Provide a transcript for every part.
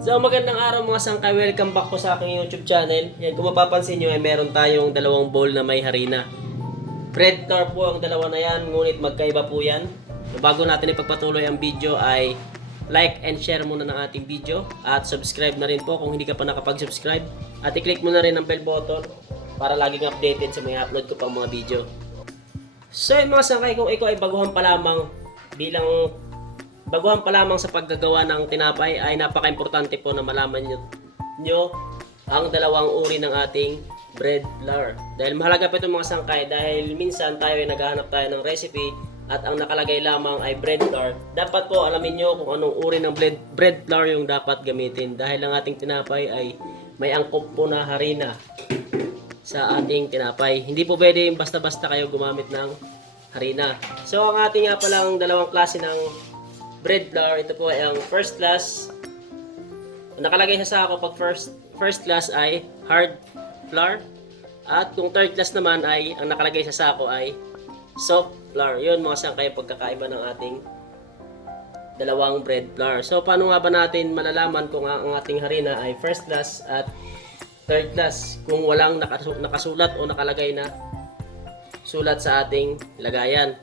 So magandang araw mga sangkay, welcome back po sa aking YouTube channel. Yan, kung mapapansin nyo ay meron tayong dalawang bowl na may harina. Bread flour po ang dalawa na yan, ngunit magkaiba po yan. So, bago natin ipagpatuloy ang video ay like and share muna ng ating video at subscribe na rin po kung hindi ka pa nakapag-subscribe. At i-click mo na rin ang bell button para laging updated sa mga upload ko pang mga video. So yun mga sangkay, kung ikaw ay baguhan pa lamang bilang baguhan pa lamang sa paggagawa ng tinapay ay napaka-importante po na malaman nyo, nyo ang dalawang uri ng ating bread flour. Dahil mahalaga po itong mga sangkay dahil minsan tayo ay naghahanap tayo ng recipe at ang nakalagay lamang ay bread flour. Dapat po alamin nyo kung anong uri ng bread, bread flour yung dapat gamitin dahil ang ating tinapay ay may angkop po na harina sa ating tinapay. Hindi po pwede basta-basta kayo gumamit ng harina. So ang ating nga palang dalawang klase ng bread flour, ito po ay ang first class. Nakalagay sa sako pag first first class ay hard flour. At kung third class naman ay ang nakalagay sa sako ay soft flour. Yun mga sangkay pagkakaiba ng ating dalawang bread flour. So paano nga ba natin malalaman kung ang ating harina ay first class at third class kung walang nakasu- nakasulat o nakalagay na sulat sa ating lagayan.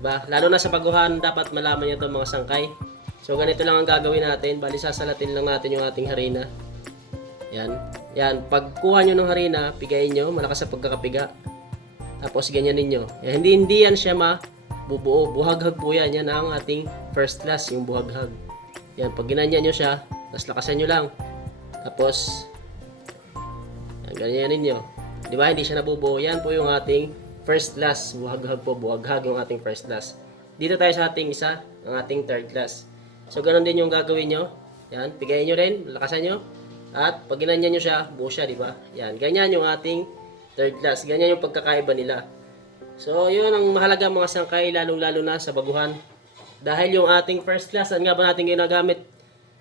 Diba? Lalo na sa baguhan, dapat malaman nyo ito mga sangkay. So ganito lang ang gagawin natin. Bali sasalatin lang natin yung ating harina. Yan. Yan. Pagkuha nyo ng harina, pigayin nyo. Malakas sa pagkakapiga. Tapos ganyan ninyo. Yan. Hindi, hindi yan siya mabubuo. Buhaghag po yan. Yan ang ating first class, yung buhaghag. Yan. Pag ginanyan nyo siya, tapos lakasan nyo lang. Tapos, yan, ganyan ninyo. Di ba? Hindi siya nabubuo. Yan po yung ating first class. Buhaghag po. Buhaghag yung ating first class. Dito tayo sa ating isa, ang ating third class. So, ganun din yung gagawin nyo. Yan. Pigayin nyo rin. Lakasan nyo. At pag ginanyan nyo siya, buo siya, di ba? Yan. Ganyan yung ating third class. Ganyan yung pagkakaiba nila. So, yun ang mahalaga mga sangkay, lalong-lalo na sa baguhan. Dahil yung ating first class, saan nga ba natin ginagamit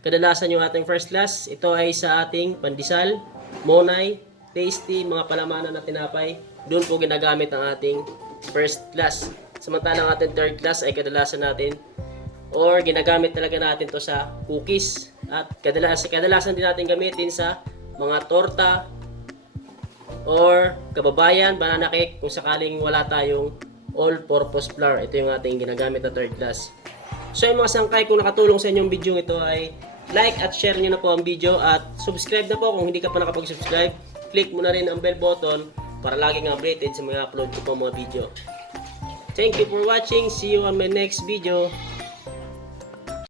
kadalasan yung ating first class? Ito ay sa ating pandesal, monay, tasty, mga palamanan na tinapay. Doon po ginagamit ang ating first class. Samantalang ang ating third class ay kadalasan natin or ginagamit talaga natin to sa cookies. At kadalasan, kadalasan din natin gamitin sa mga torta, or kababayan, banana cake kung sakaling wala tayong all-purpose flour. Ito yung ating ginagamit na third class. So yung mga sangkay, kung nakatulong sa inyong video ito ay like at share nyo na po ang video at subscribe na po kung hindi ka pa nakapag-subscribe. Click mo na rin ang bell button para laging updated sa mga upload ko po mga video. Thank you for watching. See you on my next video.